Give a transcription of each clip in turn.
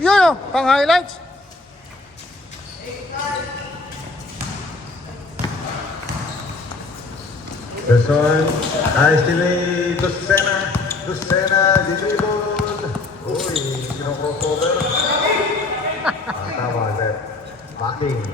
Yun o, pang highlights. This one, nice delay, Lucena, delivered. Uy, crossover. Tama, sir. Backing.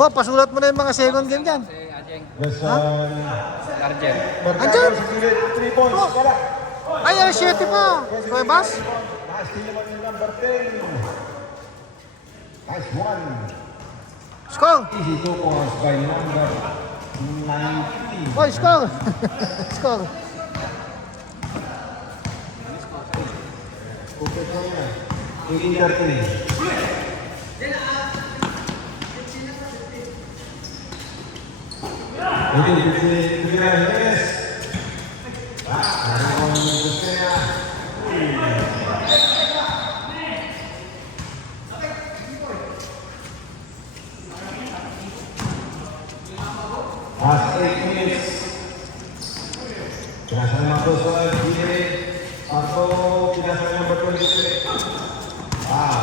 Po, pasulat mo na yung mga second game dyan. This one. Arjen. Andyan? 3 points. Oh. Ay, alas 7 pa. Kuwebas? Nice steal naman yung number 10. Nice one. Score. Easy 2 points by number 19. Oy, score. Score. Kupit mo na. 18-13. Yes. Last 8 minutes. Pinasal naman ito sa Gile. Pato, pinasal naman ito dito. Wow.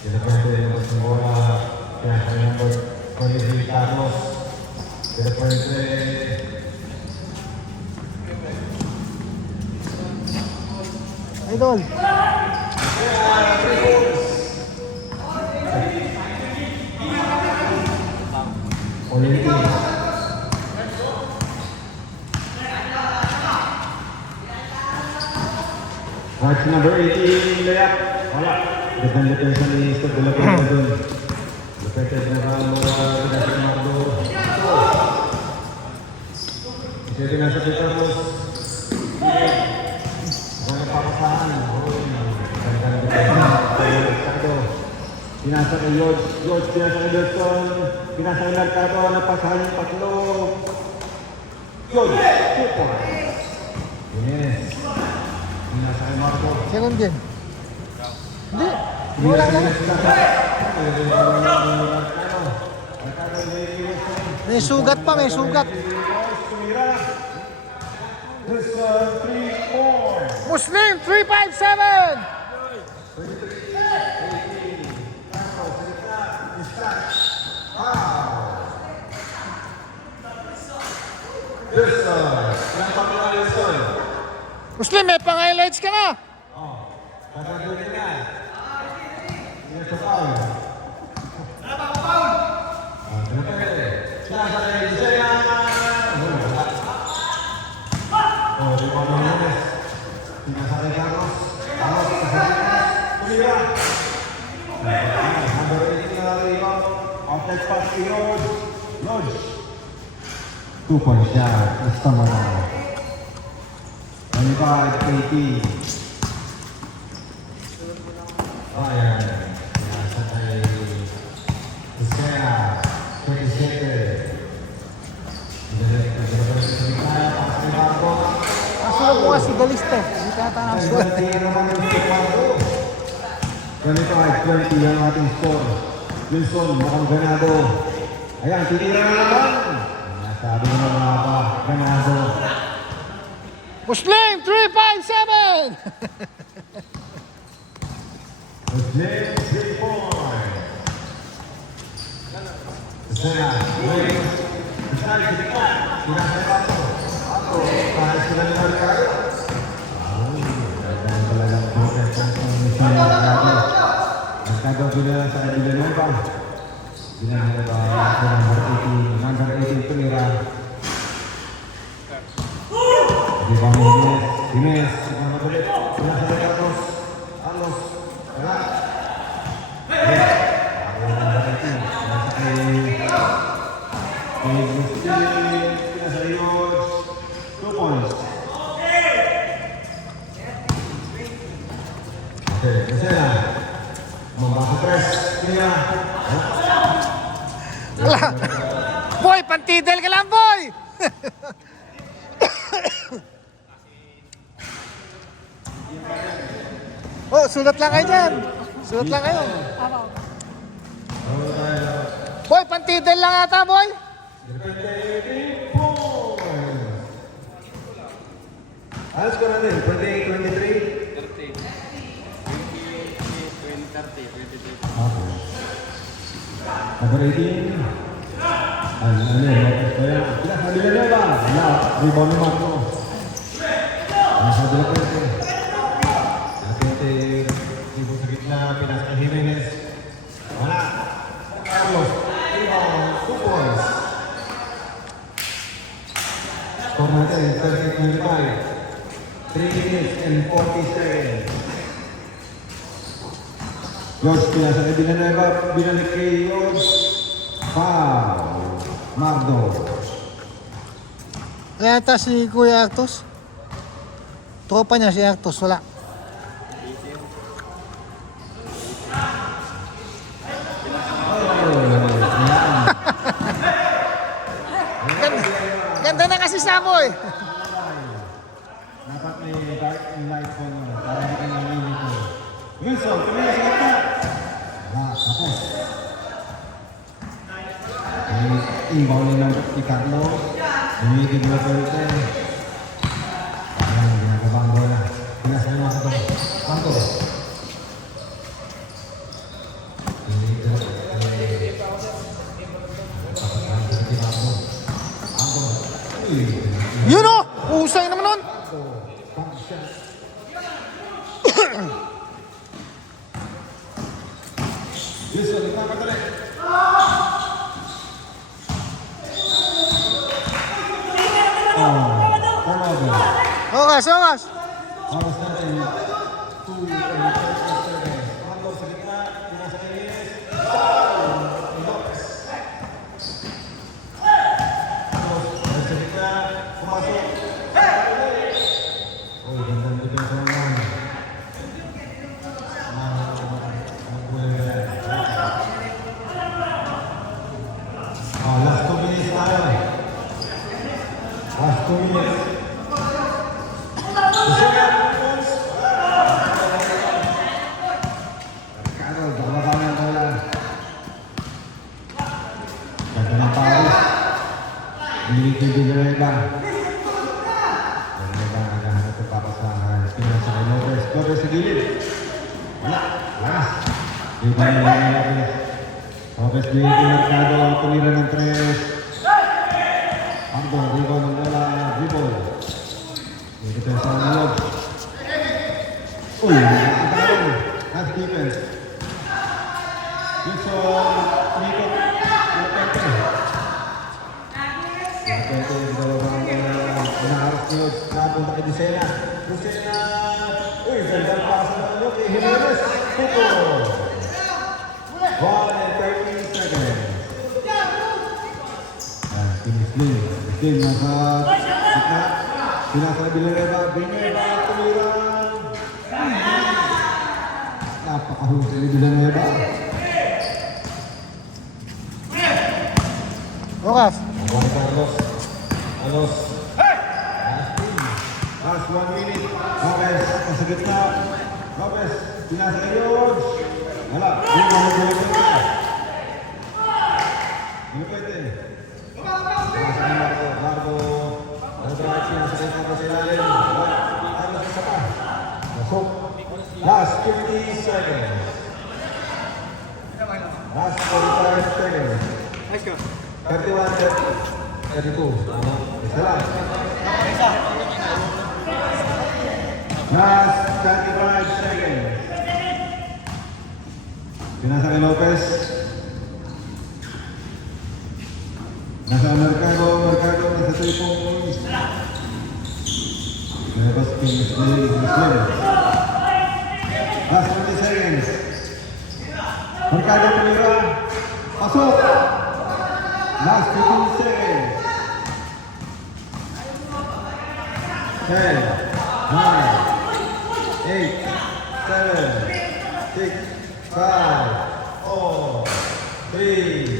Pinapente naman sa bola. Pinasal naman ito ni Carlos. Pinapente. Idol. Match number 18, layup. Wala. Gandang detensa ni Steve Delapensa dun. Defected na Ramo, Pinasal Ito din nasa Peter Rose. Ang napapasahan. Gandang detensa. Pinasa kay George. Pinasa kay Gerson. Pinasa kay Mercado. Napasahan yung tatlo. George. 2 points. Yes. Pinasa kay Marco. Second game. Hindi. Wala lang. May sugat pa, may sugat. Muslim 357. Muslim, may pang-highlights ka na. Outlet pass to Lodge. 2-point shot. Basta mo na. 25-18. Ayan. Nasa kay Lucena. 27. Nasulat mo nga si Galiste. Hindi ka nata nasulat. 25-20 ang ating score. Wilson, mukhang ganado. Ayan, tinira na naman. Sabi mo mga pa, ganado. Muslim 357. Muslim, 3 points. Lucena, wait. Lucena, kita. Sinasay pa ito. Ako, kahit sila naman kayo. Gandang talagang bukas ang Lucena Mercado. Mercado pinala sa Villanueva. Villanueva, number 18 tumira. Di ba Ines, number 8, sila sa Carlos. Carlos, wala. Number 18, sila sa kay Agustin, sila sa George. 2 points. Okay, kasi na. Mabasa press. Kaya. Boy, pantidel ka lang, boy. Oh, sulat lang kayo dyan. Sulat lang kayo. Ako. Ano tayo? Boy, pantidel lang ata, boy. Depende 18 points. Alas ko natin, 28-23. 30. 20, 30, 23. Okay. Number 18. Ano yun? Kaya sabi na ba? Wala. Rebound ni Marco. Ano sabi na pwede? Nakete. Ibo sa gitna. Pinasa kay Jimenez. Wala. Carlos. Rebound. 2 points. Score natin. 38-25. 3 minutes and 40 seconds. George pinasa kay Villanueva. Binalik kay George. Foul. Mardo. Kaya ata si Kuya Artos. Tropa niya si Artos, wala. Ganda na kasi sa mo eh. Dapat may dark and light phone mo para hindi ka nanginit mo. Wilson, tumila sa gitna. Wala, tapos. Inbound ni ng Carlos. Bumigid mo pa rin ito. Ayan, ginagabang bola. Pinasal mo sa ito. Panto. Yun o! Usay naman nun! Wilson, ipapatali. Turnover. Oras, oras! Oras natin. 2 and 30 seconds. Pablo sa gitna. Pinasa kay Reyes. Lopez. Pablo sa gitna. Pumasok. Oh, gandang defense naman. Last 2 minutes tayo. Last 2 minutes. Ricardo, bababa na ang bola. Ganda ng Paris. Bilig ni Villanueva. Villanueva, naghahanap ito para sa pinasa kay Lopez. Lopez sa gilid. Wala. Lakas. Di ba nila nila Lopez? Lopez din yung Mercado. Tumira ng 3. Ardo, rebound ng bola. Dribble. Dito tayo sa loob. Uy, nakakataon. Last defense. Wilson, Nico, Lopete. Lopete, dalawang inaharap niyo. Napunta kay Dicena. Dicena. Uy, gandang pasa ng look. Jimenez. Puto. 1 and 30 seconds. Tim Slim. Slim nasa gitna. Pinasa Villanueva. Villanueva, tumira. Napakahusay ni Villanueva. Oras! Juan Carlos. Carlos. Last 1 minute. Lopez, nasa gitna. Lopez, pinasa kay George. Wala. Yung mga Lopete. Lopete. Pinasa kay Marco. Marco. Ano drive siya sa gitna pa sila rin. Ano sa pa? Masok. Last 50 seconds. Last 45 seconds. 31, 32. Isa lang. Last 25 seconds. Pinasa kay Lopez. Nasa Mercado. Mercado nasa 3 points. Labas kay Muslim. Last 20 seconds. Mercado tumira. Pasok. Last 15 seconds. 10, 9, 8, 7, 6, 5, 4, 3,